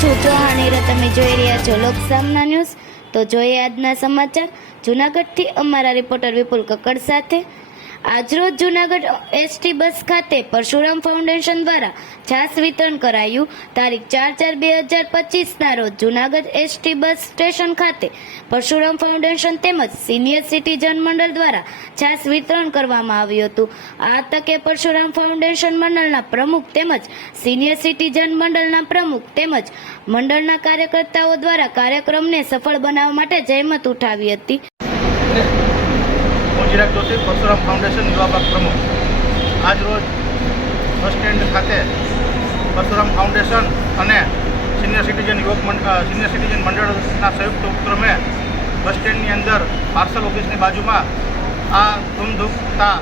છું ચૌહાણી, તમે જોઈ રહ્યા છો લોકસામના ન્યૂઝ। તો જોઈએ આજના સમાચાર। જૂનાગઢથી અમારા રિપોર્ટર વિપુલ કક્કડ સાથે। આજરોજ જૂનાગઢ એસટી બસ ખાતે પરશુરામ ફાઉન્ડેશન દ્વારા છાસ વિતરણ કરાયું। તારીખ 4/4/2025ના રોજ જૂનાગઢ એસટી બસ સ્ટેશન ખાતે પરશુરામ ફાઉન્ડેશન તેમજ સિનિયર સિટીઝન મંડળ દ્વારા છાસ વિતરણ કરવામાં આવ્યું હતું। આ તકે પરશુરામ ફાઉન્ડેશન મંડળના પ્રમુખ તેમજ સિનિયર સિટીઝન મંડળના પ્રમુખ તેમજ મંડળના કાર્યકર્તાઓ દ્વારા કાર્યક્રમને સફળ બનાવવા માટે જહેમત ઉઠાવી હતી। ચિરાગ જોશી, પરશુરામ ફાઉન્ડેશન યુવા ભાગ પ્રમુખ। આજ રોજ બસ સ્ટેન્ડ ખાતે પરશુરામ ફાઉન્ડેશન અને સિનિયર સિટીઝન મંડળના સંયુક્ત ઉપક્રમે બસ સ્ટેન્ડની અંદર પાર્સલ ઓફિસની બાજુમાં આ ધૂમધૂમતા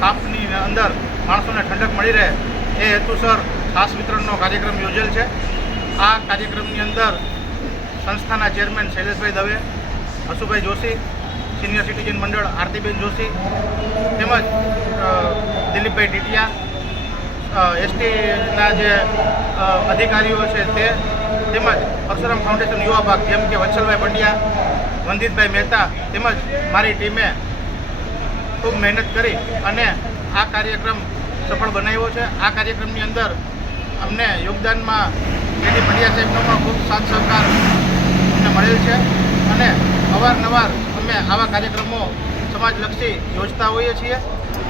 તાપની અંદર માણસોને ઠંડક મળી રહે એ હેતુસર છાસ વિતરણનો કાર્યક્રમ યોજેલ છે। આ કાર્યક્રમની અંદર સંસ્થાના ચેરમેન શૈલેષભાઈ દવે, હસુભાઈ જોશી, સિનિયર સિટીઝન મંડળ આરતીબેન જોશી તેમજ દિલીપભાઈ ટીટિયા, એસટીના જે અધિકારીઓ છે તે તેમજ પરશુરામ ફાઉન્ડેશન યુવા ભાગ જેમ કે વત્સલભાઈ પંડ્યા, વંદિતભાઈ મહેતા તેમજ મારી ટીમે ખૂબ મહેનત કરી અને આ કાર્યક્રમ સફળ બનાવ્યો છે। આ કાર્યક્રમની અંદર અમને યોગદાનમાં જેડી પંડ્યા સાહેબનો પણ ખૂબ સાથ સહકાર અમને મળેલ છે અને અવારનવાર અમે આવા કાર્યક્રમો સમાજલક્ષી યોજતા હોઈએ છીએ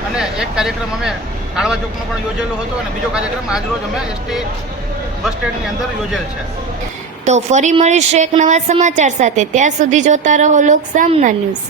અને એક કાર્યક્રમ અમે કાળવા ચોકમાં પણ યોજેલો હતો અને બીજો કાર્યક્રમ આજરોજ અમે એસટી બસ સ્ટેન્ડની અંદર યોજેલ છે। તો ફરી મળીશું એક નવા સમાચાર સાથે। ત્યાં સુધી જોતા રહો લોકસામના ન્યૂઝ।